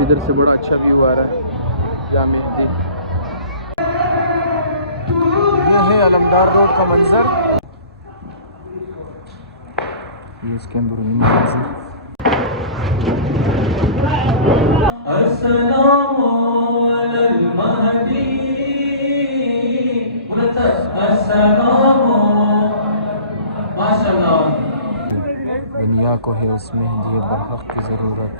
ادھر سے بڑا اچھا ویو آ رہا ہے جامع مہدی. یہ ہے علمدار روڈ کا منظر. یہ اس کے اندرونی مناظر. السلام علی المہدی السلام ماشاءاللہ. دنیا کو ہے اس مہدی برحق کی ضرورت،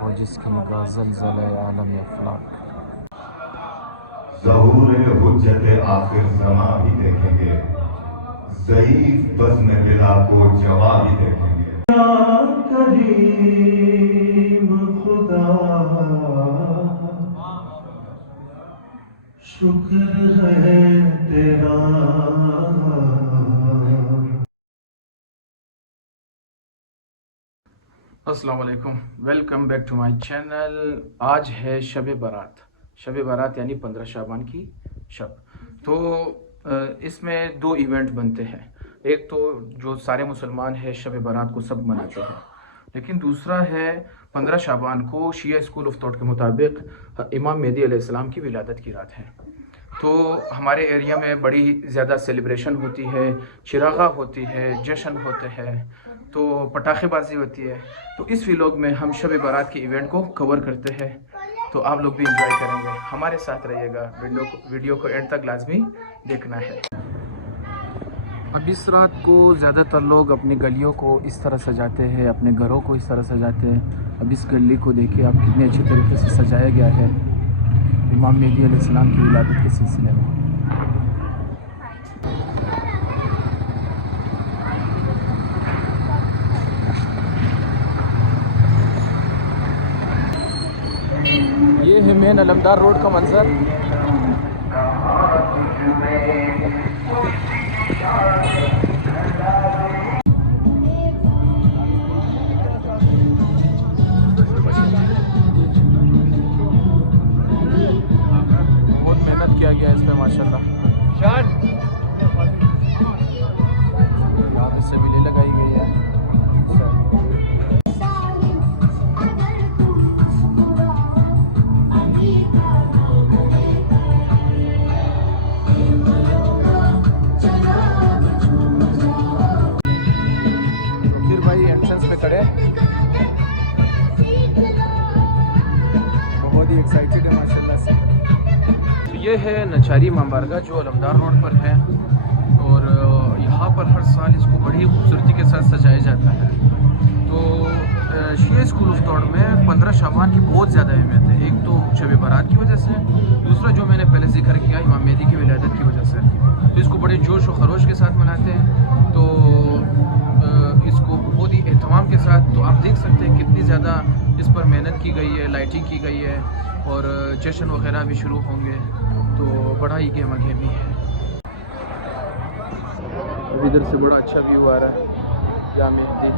وہ جس کی نگاہ زلزلہ عالم افلاک. ظہور حجت آخر زمان بھی دیکھیں گے، ضعیف بزم بلا کو جواب بھی دیکھیں گے. یا کریم خدا شکر ہے تیرا. السلام علیکم، welcome back to my channel. آج ہے شب برات. شب برات یعنی 15 شعبان کی شب. تو اس میں دو ایونٹ بنتے ہیں. ایک تو جو سارے مسلمان ہیں شب برات کو سب مناتے ہیں، لیکن دوسرا ہے 15 شعبان کو شیعہ اسکول آف تھاٹ کے مطابق امام مہدی علیہ السلام کی ولادت کی رات ہے. تو ہمارے ایریا میں بڑی زیادہ سیلیبریشن ہوتی ہے، چراغاں ہوتی ہے، جشن ہوتے ہیں، تو پٹاخے بازی ہوتی ہے. تو اس ویلوگ میں ہم شب برات کے ایونٹ کو کور کرتے ہیں، تو آپ لوگ بھی انجوائے کریں گے. ہمارے ساتھ رہیے گا، ویڈیو کو اینڈ تک لازمی دیکھنا ہے. اب اس رات کو زیادہ تر لوگ اپنی گلیوں کو اس طرح سجاتے ہیں، اپنے گھروں کو اس طرح سجاتے ہیں. اب اس گلی کو دیکھیں آپ کتنے اچھے طریقے سے سجایا گیا ہے امام مہدی علیہ السلام کی ولادت کے سلسلے میں. یہ ہے مین علمدار روڈ کا منظر. بہت محنت کیا گیا اس پہ ماشاءاللہ. یہاں پہ سبیلے لگائی گئی ہے. پھر بھائی انٹرنس پہ کھڑے، بہت ہی ایکسائٹیڈ ہے ماشاءاللہ سے. یہ ہے نچاری امام بارگاہ جو علمدار روڈ پر ہے، اور یہاں پر ہر سال اس کو بڑی خوبصورتی کے ساتھ سجایا جاتا ہے. تو شیعہ اسکول آف تھاٹ میں 15 شعبان کی بہت زیادہ اہمیت ہے. ایک تو شب برات کی وجہ سے، دوسرا جو میں نے پہلے ذکر کیا امام مہدی کی ولادت کی وجہ سے. تو اس کو بڑے جوش و خروش کے ساتھ مناتے ہیں. تو اس کو بہت ہی اہتمام کے ساتھ، تو آپ دیکھ سکتے ہیں کتنی زیادہ اس پر محنت کی گئی ہے، لائٹنگ کی گئی ہے، اور جشن وغیرہ بھی شروع ہوں گے. تو بڑا ہی گہما گہمی ہے. ادھر سے بڑا اچھا ویو آ رہا ہے جامع مہدی.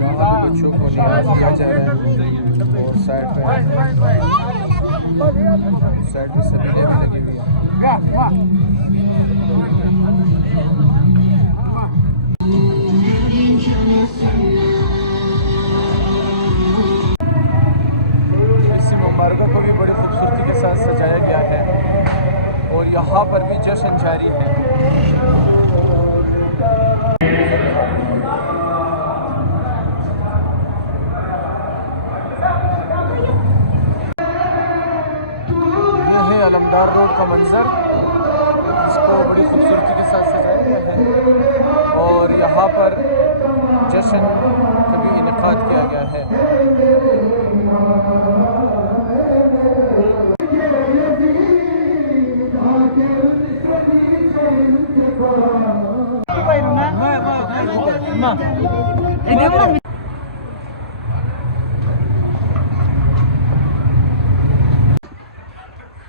یہاں پہ بچوں کو نیاز دیا جا رہا ہے، اور سائڈ پہ سبیلے بھی لگی ہوئی ہیں. اس مبارکہ کو بھی بڑی خوبصورتی کے ساتھ سجایا گیا ہے، اور یہاں پر بھی جشن جاری ہے. یہ ہے علمدار روڈ کا منظر، اس کو بڑی خوبصورتی کے ساتھ سجایا گیا ہے، اور یہاں پر جشن کا بھی انعقاد کیا گیا ہے.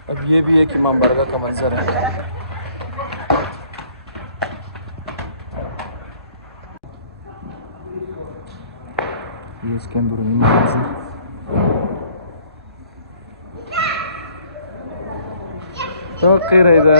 اب یہ بھی ایک امام بارگاہ کا منظر ہے. یہ اس کے اندرونی مناظر. توقیر اذا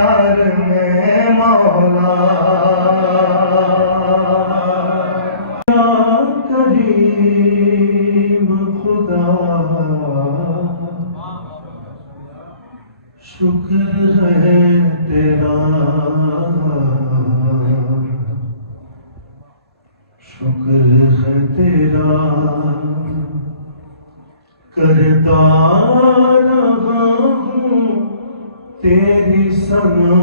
اختیار میں مولا کریم خدا شکر ہے تیرا شکر ہے تیرا کرتا رہا ہوں تیری ثنا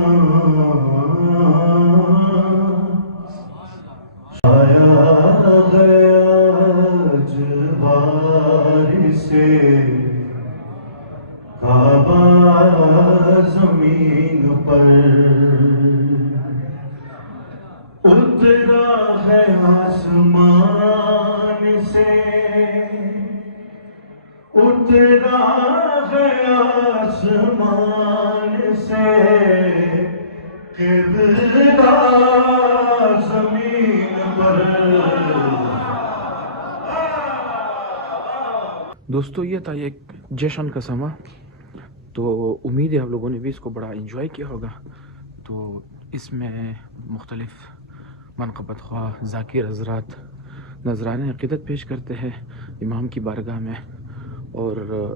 آیا گیا جواری سے کعبہ زمین پر اترا ہے آسمان سے اترا ہے آسمان سے قبلہ زمین پر دوستو یہ تھا ایک جشن کا سما، تو امید ہے آپ لوگوں نے بھی اس کو بڑا انجوائے کیا ہوگا۔ تو اس میں مختلف منقبت خواہ ذاکر حضرات نذرانہ عقیدت پیش کرتے ہیں امام کی بارگاہ میں، اور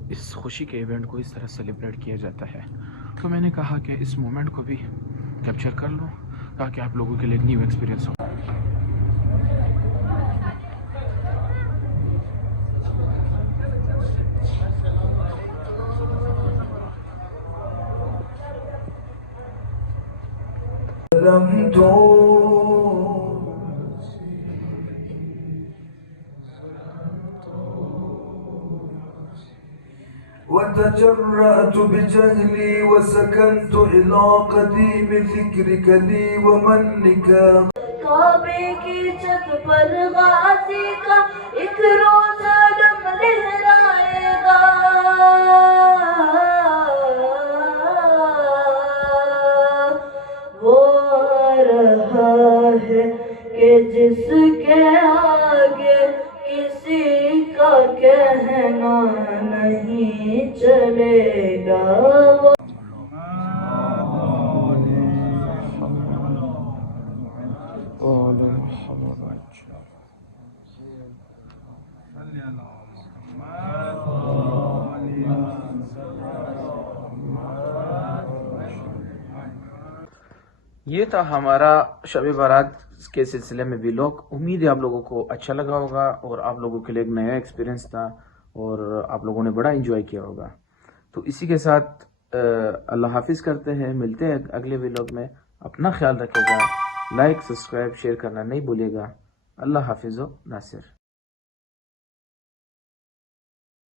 اس خوشی کے ایونٹ کو اس طرح سیلیبریٹ کیا جاتا ہے۔ تو میں نے کہا کہ اس مومنٹ کو بھی کیپچر کر لوں تاکہ آپ لوگوں کے لیے ایک نیو ایکسپیرینس ہو۔ وتجرأت بجهلي وسكنت إلى قديم ذكرك لي ومنك کعبے کی چھت پر غازی کا ایک روز علم لہرائے گا، وہ آ رہا ہے کہ جس کے آگے کسی کا کہنا نہیں چلے گا۔ یہ تھا ہمارا شب بارات کے سلسلے میں ویلاگ۔ امید ہے آپ لوگوں کو اچھا لگا ہوگا اور آپ لوگوں کے لیے ایک نیا ایکسپیرینس تھا اور آپ لوگوں نے بڑا انجوائے کیا ہوگا۔ تو اسی کے ساتھ اللہ حافظ کرتے ہیں، ملتے ہیں اگلے ویلاگ میں۔ اپنا خیال رکھے گا، لائک سبسکرائب شیئر کرنا نہیں بھولے گا۔ اللہ حافظ و ناصر۔